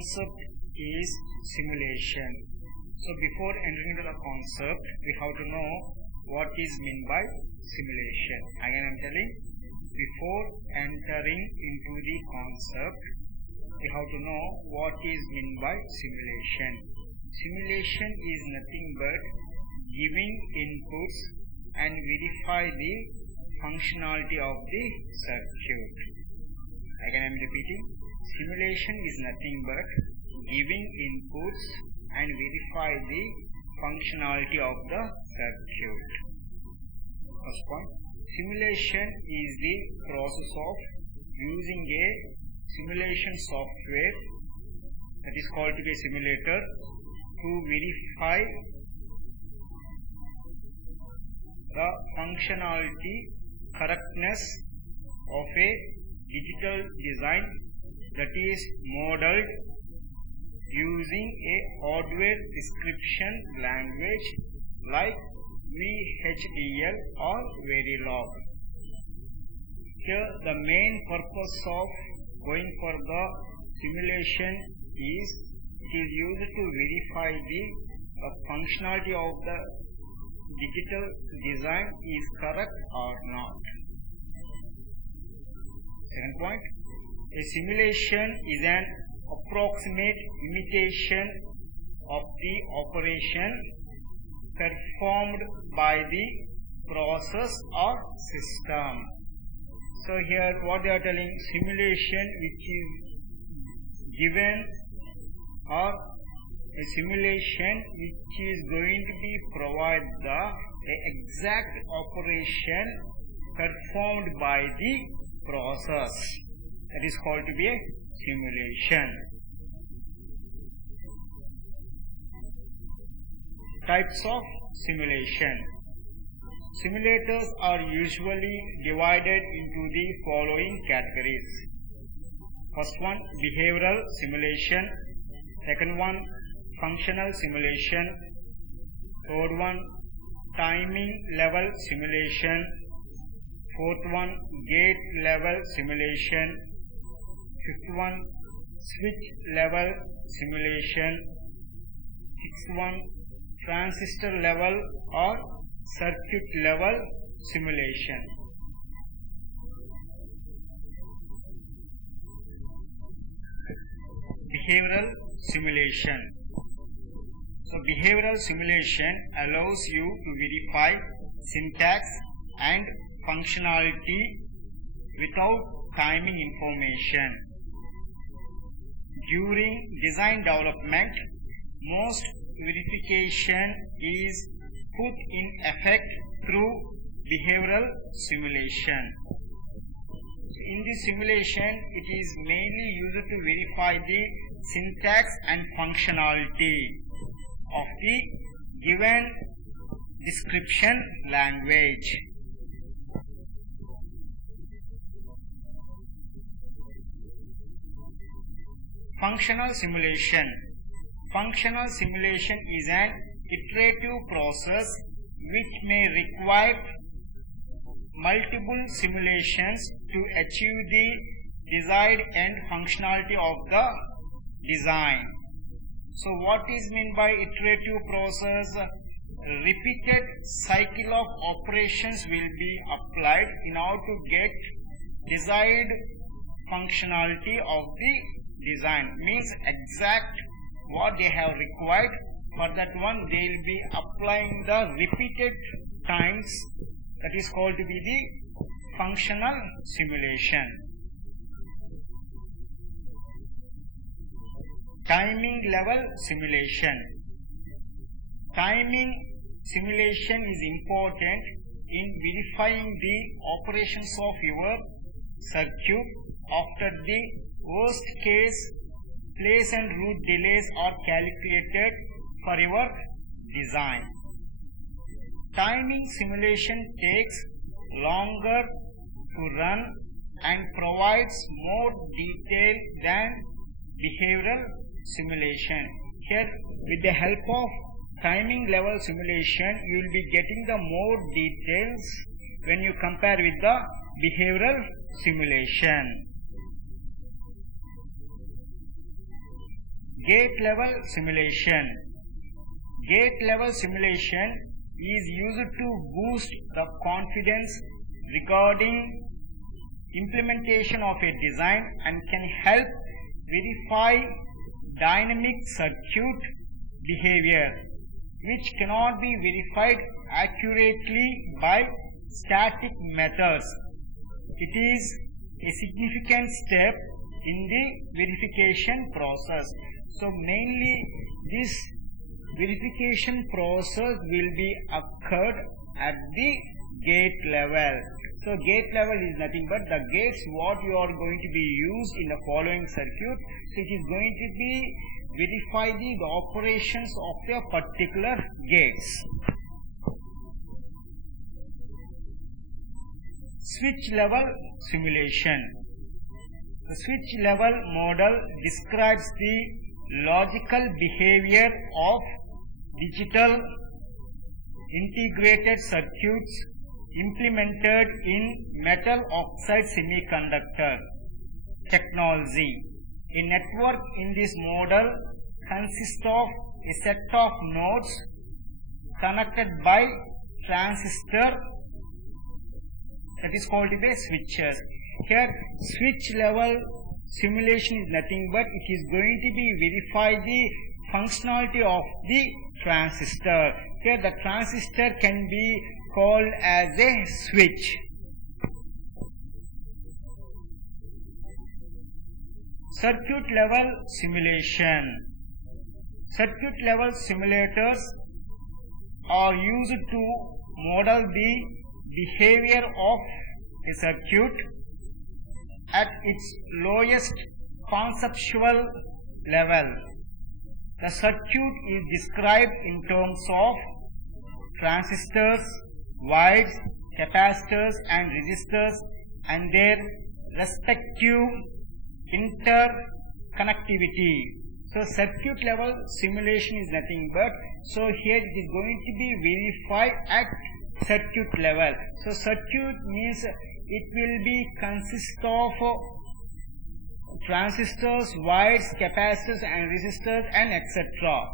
concept is simulation. So before entering into the concept, we have to know what is meant by simulation. Again I am telling, before entering into the concept, we have to know what is meant by simulation. Simulation is nothing but giving inputs and verify the functionality of the circuit. Again I am repeating, simulation is nothing but giving inputs and verify the functionality of the circuit. First point, simulation is the process of using a simulation software, that is called to be a simulator, to verify the functionality, correctness of a digital design that is modeled using a hardware description language like VHDL or Verilog. Here the main purpose of going for the simulation is it is used to verify the functionality of the digital design is correct or not. Second point, a simulation is an approximate imitation of the operation performed by the process or system. So here what they are telling, simulation which is given, or a simulation which is going to be provide the exact operation performed by the process, that is called to be a simulation. Types of simulation. Simulators are usually divided into the following categories. First one, behavioral simulation. Second one, functional simulation. Third one, timing level simulation. Fourth one, gate level simulation. Fifth one, switch level simulation. Sixth one, transistor level or circuit level simulation. Behavioral simulation. So behavioral simulation allows you to verify syntax and functionality without timing information. During design development, most verification is put in effect through behavioral simulation. In this simulation, it is mainly used to verify the syntax and functionality of the given description language. Functional simulation. Functional simulation is an iterative process which may require multiple simulations to achieve the desired end functionality of the design. So what is meant by iterative process? Repeated cycle of operations will be applied in order to get desired functionality of the design. Means exact what they have required, for that one they will be applying the repeated times, that is called to be the functional simulation. Timing level simulation. Timing simulation is important in verifying the operations of your circuit after the worst case place and route delays are calculated for your design. Timing simulation takes longer to run and provides more detail than behavioral simulation. Here, with the help of timing level simulation, you will be getting the more details when you compare with the behavioral simulation. Gate level simulation. Gate level simulation is used to boost the confidence regarding implementation of a design and can help verify dynamic circuit behavior, which cannot be verified accurately by static methods. It is a significant step in the verification process. So mainly this verification process will be occurred at the gate level. So gate level is nothing but the gates what you are going to be used in the following circuit. So it is going to be verify the operations of the particular gates. Switch level simulation. The switch level model describes the logical behavior of digital integrated circuits implemented in metal oxide semiconductor technology. A network in this model consists of a set of nodes connected by transistor, that is called the switches. Here switch level simulation is nothing but it is going to be verify the functionality of the transistor. Here the transistor can be called as a switch. Circuit level simulation. Circuit level simulators are used to model the behavior of a circuit at its lowest conceptual level. The circuit is described in terms of transistors, wires, capacitors and resistors and their respective interconnectivity. So circuit level simulation is nothing but, so here it is going to be verified at circuit level. So circuit means it will be consist of transistors, wires, capacitors and resistors and etc.